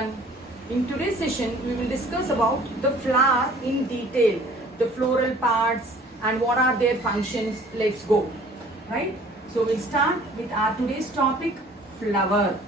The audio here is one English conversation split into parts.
everyone. In today's session, we will discuss about the flower in detail, the floral parts and what are their functions. Let's go. Right? So we'll start with our today's topic, flower.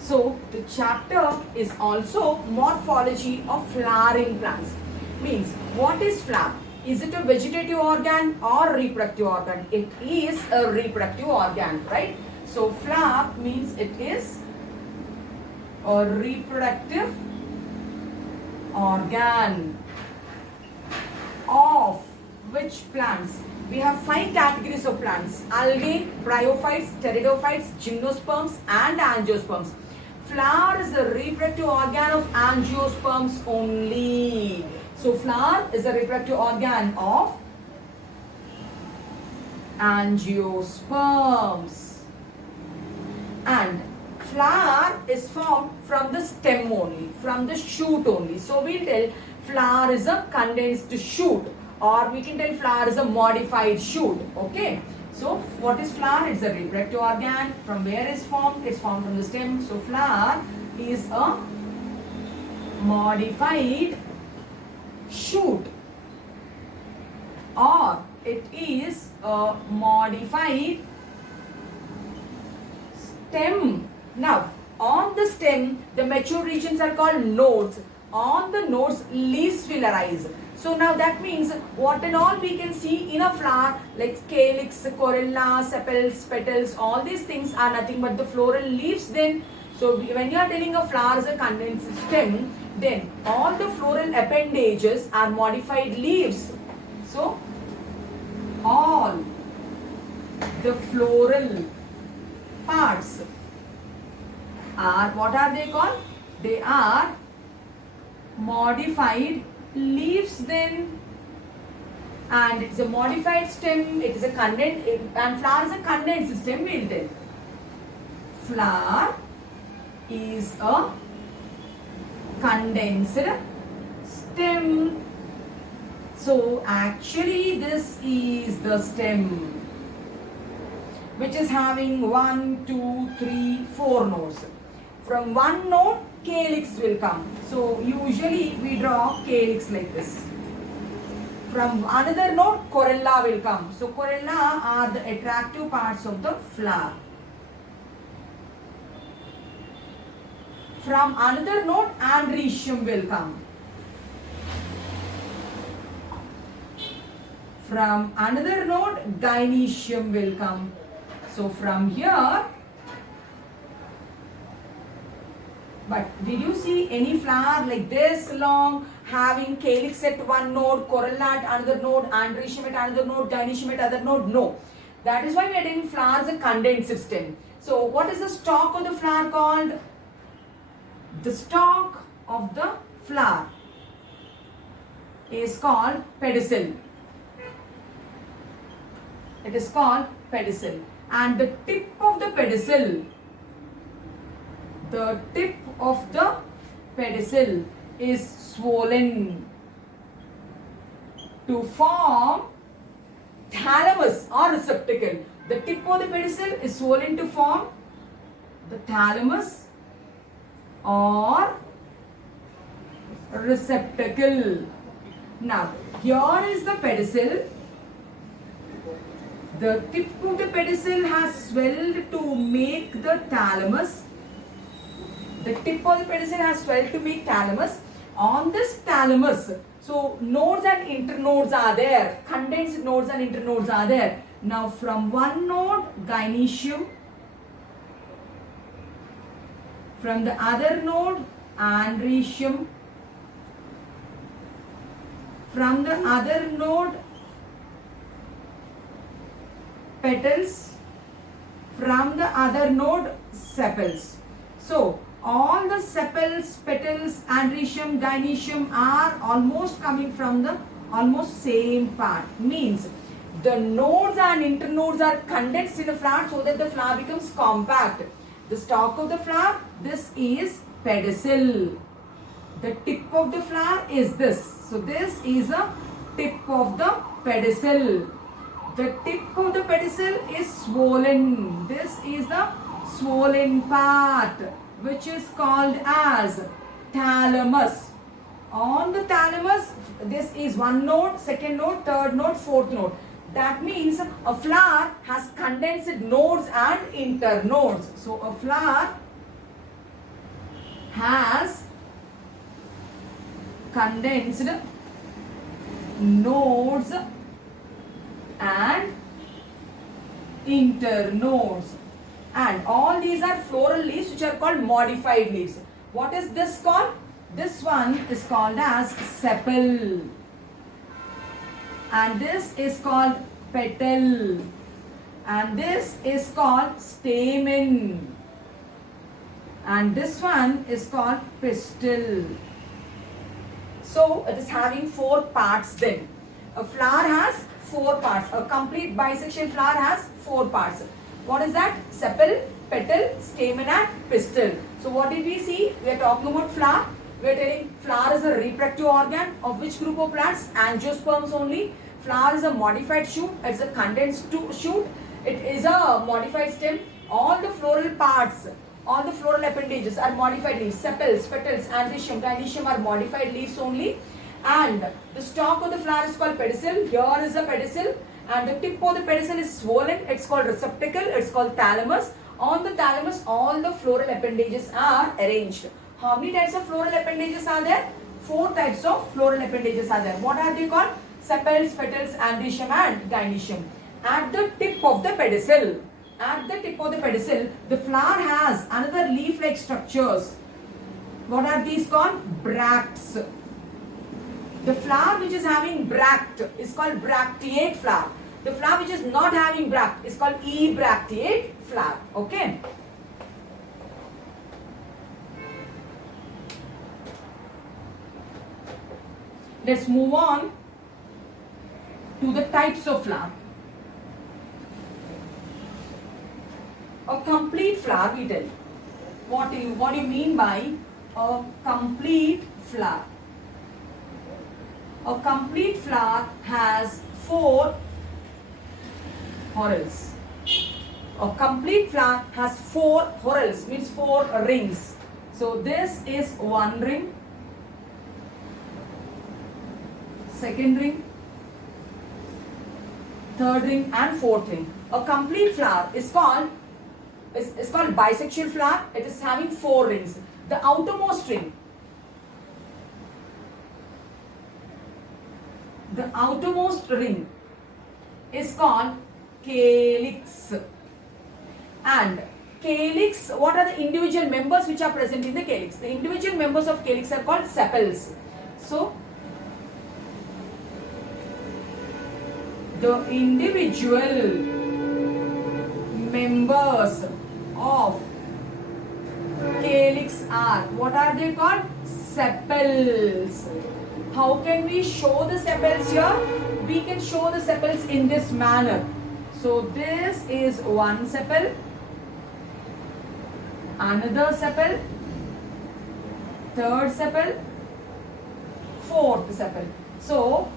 So the chapter is also morphology of flowering plants. Means what is flower? Is it a vegetative organ or reproductive organ? It is a reproductive organ, right? So flower means it is a reproductive organ of which plants? We have 5 categories of plants: algae, bryophytes, pteridophytes, gymnosperms and angiosperms. Flower is a reproductive organ of angiosperms only. So flower is a reproductive organ of angiosperms. And flower is formed from the stem only, from the shoot only. So we'll tell flower is a condensed shoot, or we can tell flower is a modified shoot. Okay. So what is flower? It's a reproductive organ. From where is formed? It's formed from the stem. So flower is a modified shoot, or it is a modified stem. Now on the stem, the mature regions are called nodes. On the nodes, leaves will arise. So now that means what and all we can see in a flower, like calyx, corolla, sepals, petals, all these things are nothing but the floral leaves. Then so when you are telling a flower is a condensed stem, then all the floral appendages are modified leaves. So all the floral parts are, what are they called? They are modified leaves then. And it's a modified stem, it is a condensed, and flower is a condensed stem, we'll tell. Flower is a condensed stem. So actually this is the stem, which is having 1, 2, 3, 4 nodes. From one node, calyx will come. So usually we draw calyx like this. From another node, corolla will come. So corolla are the attractive parts of the flower. From another node, androecium will come. From another node, gynoecium will come. So from here, but did you see any flower like this long, having calyx at one node, corolla at another node, androecium at another node, gynoecium at other node? No. That is why we are taking flower as a condensed stem. So what is the stalk of the flower called? The stalk of the flower is called pedicel. It is called pedicel. And the tip of the pedicel, is swollen to form thalamus or receptacle. The tip of the pedicel is swollen to form the thalamus or receptacle. Now here is the pedicel. The tip of the pedicel has swelled to make the thalamus. The tip of the pedicel has swelled to make thalamus. On this thalamus, so nodes and internodes are there. Condensed nodes and internodes are there. Now from one node, gynoecium. From the other node, androecium. From the other node, petals. From the other node, sepals. So all the sepals, petals, androecium, gynoecium are almost coming from the almost same part. Means the nodes and internodes are condensed in a flower so that the flower becomes compact. The stalk of the flower, this is pedicel. The tip of the flower is this. So this is a tip of the pedicel. The tip of the pedicel is swollen. This is the swollen part. which is called as thalamus. On the thalamus, this is one node, second node, third node, fourth node. That means a flower has condensed nodes and internodes. So a flower has condensed nodes and internodes, and all these are floral leaves which are called modified leaves. What is this called? This one is called as sepal, and this is called petal, and this is called stamen, and this one is called pistil. So it is having 4 parts then. A flower has 4 parts. A complete bisexual flower has 4 parts. What is that? Sepal, petal, stamen and pistil. So what did we see? We are talking about flower. We are telling flower is a reproductive organ of which group of plants? Angiosperms only. Flower is a modified shoot. It's a condensed shoot. It is a modified stem. All the floral parts, all the floral appendages are modified leaves. Sepals, petals, androecium, gynoecium are modified leaves only. And the stalk of the flower is called pedicel. Here is a pedicel. And the tip of the pedicel is swollen. It's called receptacle. It's called thalamus. On the thalamus, all the floral appendages are arranged. How many types of floral appendages are there? 4 types of floral appendages are there. What are they called? Sepals, petals, androecium and gynoecium. At the tip of the pedicel, the flower has another leaf-like structures. What are these called? Bracts. The flower which is having bract is called bracteate flower. The flower which is not having bract is called ebracteate flower. Okay. Let's move on to the types of flower. A complete flower, we tell. What do you mean by a complete flower? A complete flower has 4 whorls. A complete flower has 4 whorls, means 4 rings. So this is 1 ring, second ring, third ring and fourth ring. A complete flower is called bisexual flower. It is having 4 rings. The outermost ring, is called calyx. And calyx, what are the individual members which are present in the calyx? The individual members of calyx are called sepals. So the individual members of calyx are, what are they called? Sepals. How can we show the sepals here? We can show the sepals in this manner. So this is one sepal, another sepal, third sepal, fourth sepal. So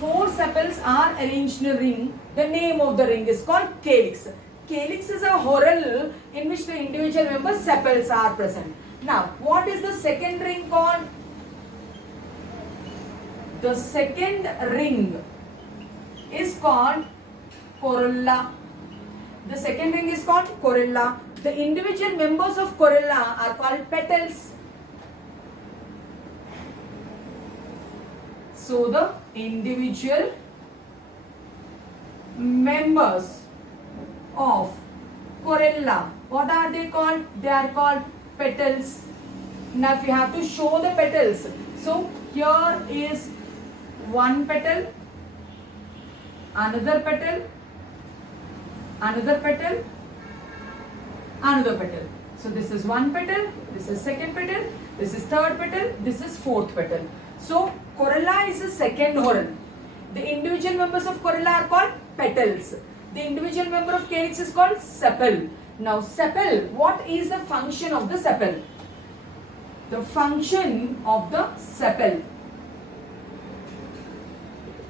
4 sepals are arranged in a ring. The name of the ring is called calyx. Calyx is a whorl in which the individual member sepals are present. Now, what is the second ring called? The second ring is called corolla. The second ring is called corolla. The individual members of corolla are called petals. So the individual members of corolla, what are they called? They are called petals. Now if you have to show the petals, so here is one petal, another petal, another petal, another petal. So this is one petal, this is second petal, this is third petal, this is fourth petal. So corolla is the second whorl. The individual members of corolla are called petals. The individual member of calyx is called sepal. Now sepal, what is the function of the sepal? The function of the sepal.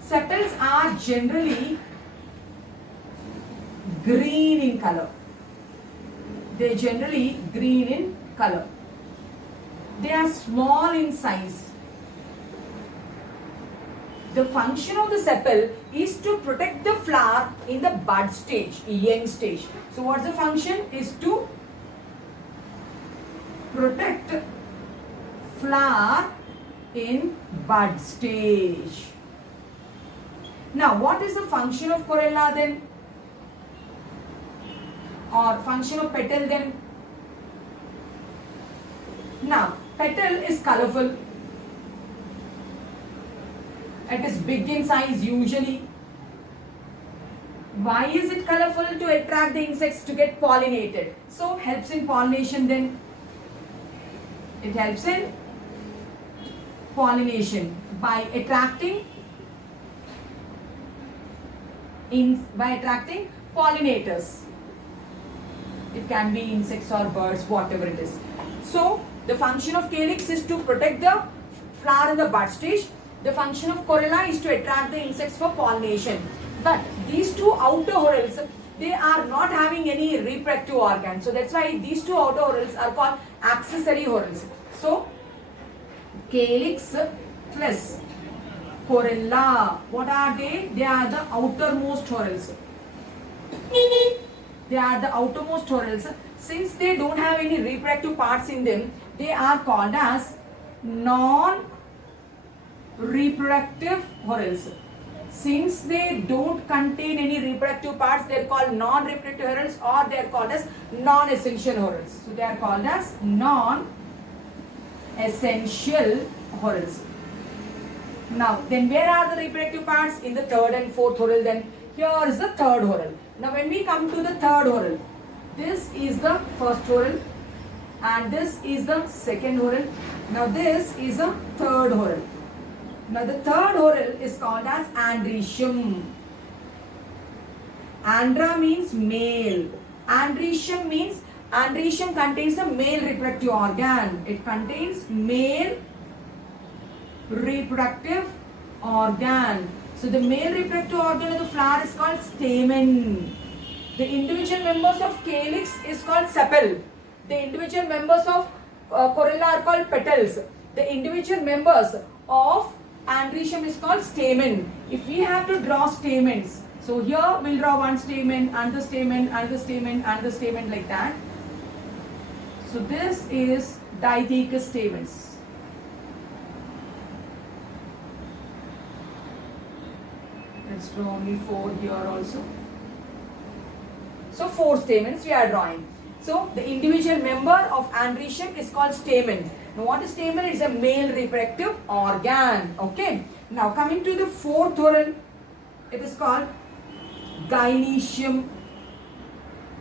Sepals are generally green in color. They are generally green in color. They are small in size. The function of the sepal is to protect the flower in the bud stage, young stage. So what's the function? Is to protect flower in bud stage. Now what is the function of corolla then? Or function of petal then? Now petal is colorful. It is big in size usually. Why is it colorful? To attract the insects to get pollinated. So helps in pollination then. It helps in pollination by attracting pollinators. It can be insects or birds, whatever it is. So the function of calyx is to protect the flower in the bud stage. The function of corolla is to attract the insects for pollination. But these two outer whorls, they are not having any reproductive organ. So that's why these two outer whorls are called accessory whorls. So calyx plus corolla, what are they? They are the outermost whorls. They are the outermost whorls. Since they don't have any reproductive parts in them, they are called as non-reproductive whorls. Since they don't contain any reproductive parts, they are called non-reproductive whorls, or they are called as non-essential whorls. So they are called as non-essential whorls. Now then where are the reproductive parts? In the third and fourth whorl then. Here is the third whorl. Now when we come to the third whorl, this is the first whorl and this is the second whorl. Now this is the third whorl. Now the third whorl is called as andrecium. Andra means male. Andrecium means andrecium contains the male reproductive organ. It contains male reproductive organ. So the male reproductive organ of the flower is called stamen. The individual members of calyx is called sepal. The individual members of corolla are called petals. The individual members of andrecium is called stamen. If we have to draw stamens, so here we'll draw one stamen, another stamen, another stamen, another stamen, like that. So this is dithecous stamens. Let's draw only 4 here also. So 4 stamens we are drawing. So the individual member of andrecium is called stamen. Now what is stamen? It's a male reproductive organ. Okay. Now coming to the fourth whorl, it is called gynoecium.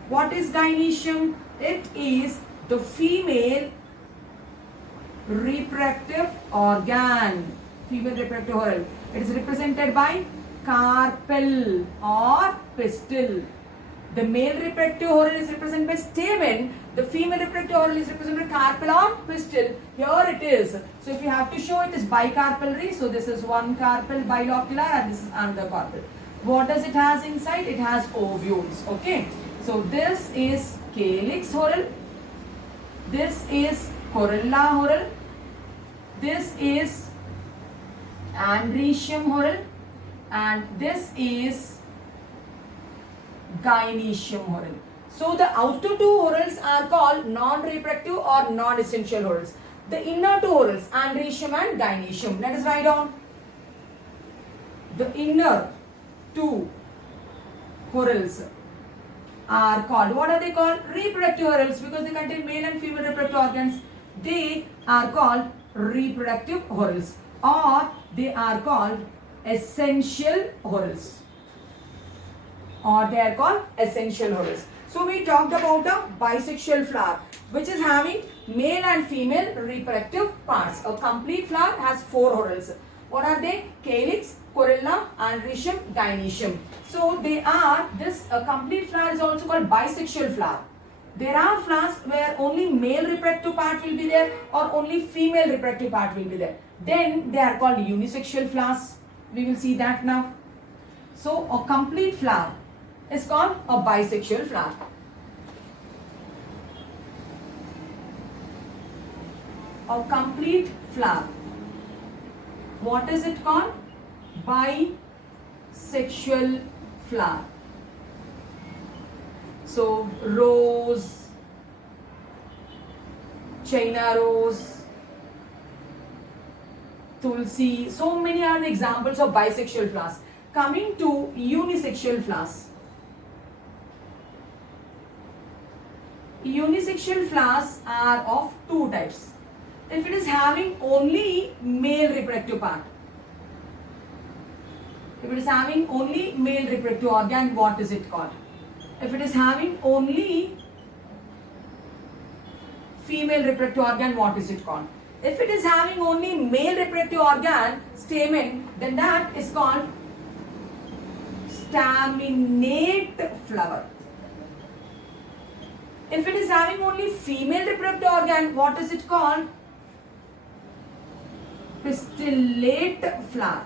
What is gynoecium? It is the female reproductive organ. Female reproductive whorl. It is represented by carpel or pistil. The male reproductive whorl is represented by stamen. The female reproductive whorl is represented by carpel or pistil. Here it is. So if you have to show, it is bicarpellary. So this is one carpel bilocular and this is another carpel. What does it has inside? It has ovules. Okay. So this is calyx whorl. This is corolla whorl. This is andrecium whorl. And this is gynoecium whorl. So the outer two whorls are called non-reproductive or non-essential whorls. The inner two whorls, andrecium and gynoecium. Let us write down. The inner two whorls are called, what are they called? Reproductive whorls, because they contain male and female reproductive organs. They are called reproductive whorls, or they are called essential whorls, or they are called essential whorls. So we talked about a bisexual flower which is having male and female reproductive parts. A complete flower has 4 whorls. What are they? Calyx, corolla, andrecium, gynoecium. So they are, a complete flower is also called bisexual flower. There are flowers where only male reproductive part will be there or only female reproductive part will be there. Then they are called unisexual flowers. We will see that now. So a complete flower is called a bisexual flower. or complete flower. What is it called? Bisexual flower. So rose, China rose, tulsi, so many are the examples of bisexual flowers. Coming to unisexual flowers. Unisexual flowers are of two types. If it is having only male reproductive part, if it is having only male reproductive organ, what is it called? If it is having only female reproductive organ, what is it called? If it is having only male reproductive organ, stamen, then that is called staminate flower. If it is having only female reproductive organ, what is it called? Pistillate flower.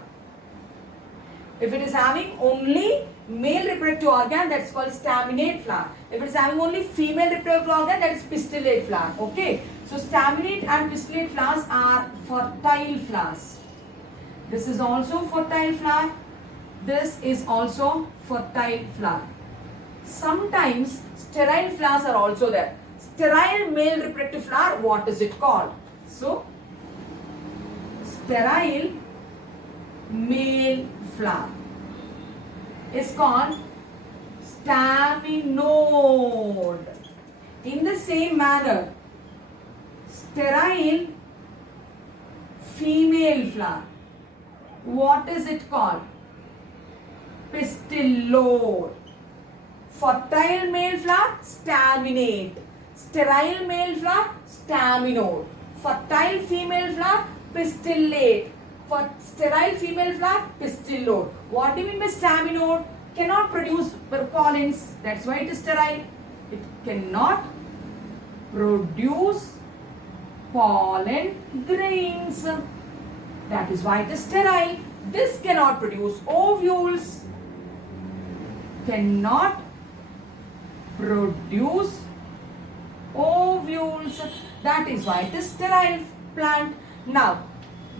If it is having only male reproductive organ, that's called staminate flower. If it is having only female reproductive organ, that is pistillate flower. Okay. So staminate and pistillate flowers are fertile flowers. This is also fertile flower. This is also fertile flower. Sometimes sterile flowers are also there. Sterile male reproductive flower, what is it called? So, sterile male flower is called staminode. In the same manner, sterile female flower, what is it called? Pistillode. Fertile male flower, staminate. Sterile male flower, staminode. Fertile female flower, pistillate. For sterile female flower, pistillode. What do you mean by staminode? Cannot produce pollens. That's why it is sterile. It cannot produce pollen grains. That is why it is sterile. This cannot produce ovules. Cannot produce ovules. That is why it is sterile plant. Now,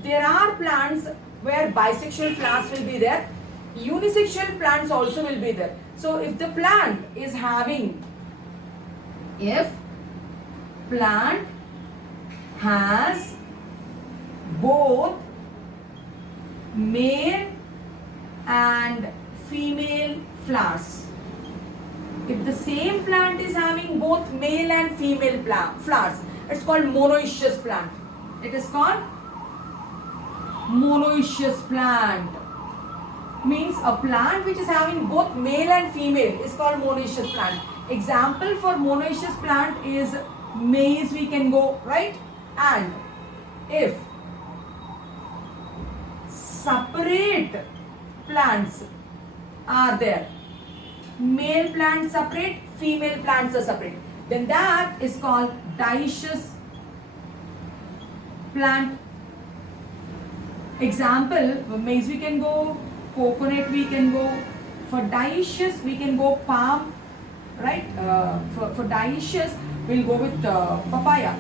there are plants where bisexual flowers will be there. Unisexual plants also will be there. So, if plant has both male and female flowers. If the same plant is having both male and female flowers, it's called monoecious plant. It is called monoecious plant. Means a plant which is having both male and female is called monoecious plant. Example for monoecious plant is maize, we can go, right? And if separate plants are there, male plants separate, female plants are separate, then that is called dioecious plant. Example, maize we can go, coconut we can go. For dioecious we can go palm, right? For dioecious we'll go with papaya.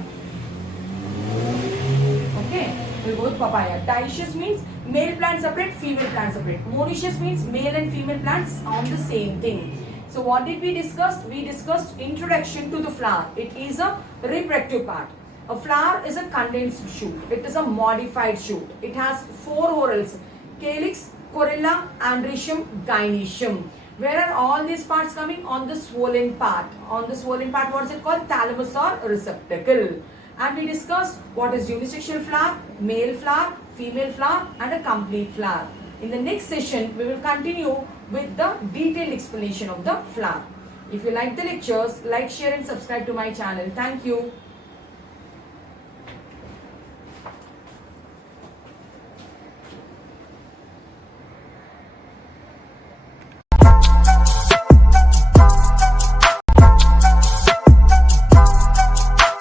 Okay, we'll go with papaya. Dioecious means male plant separate, female plant separate. Monoecious means male and female plants on the same thing. So what did we discuss? We discussed introduction to the flower. It is a reproductive part. A flower is a condensed shoot. It is a modified shoot. It has 4 whorls: calyx, corolla, androecium, gynoecium. Where are all these parts coming? On the swollen part. On the swollen part, what is it called? Thalamus or receptacle. And we discussed what is unisexual flower, male flower, female flower, and a complete flower. In the next session, we will continue with the detailed explanation of the flower. If you like the lectures, like, share and subscribe to my channel. Thank you.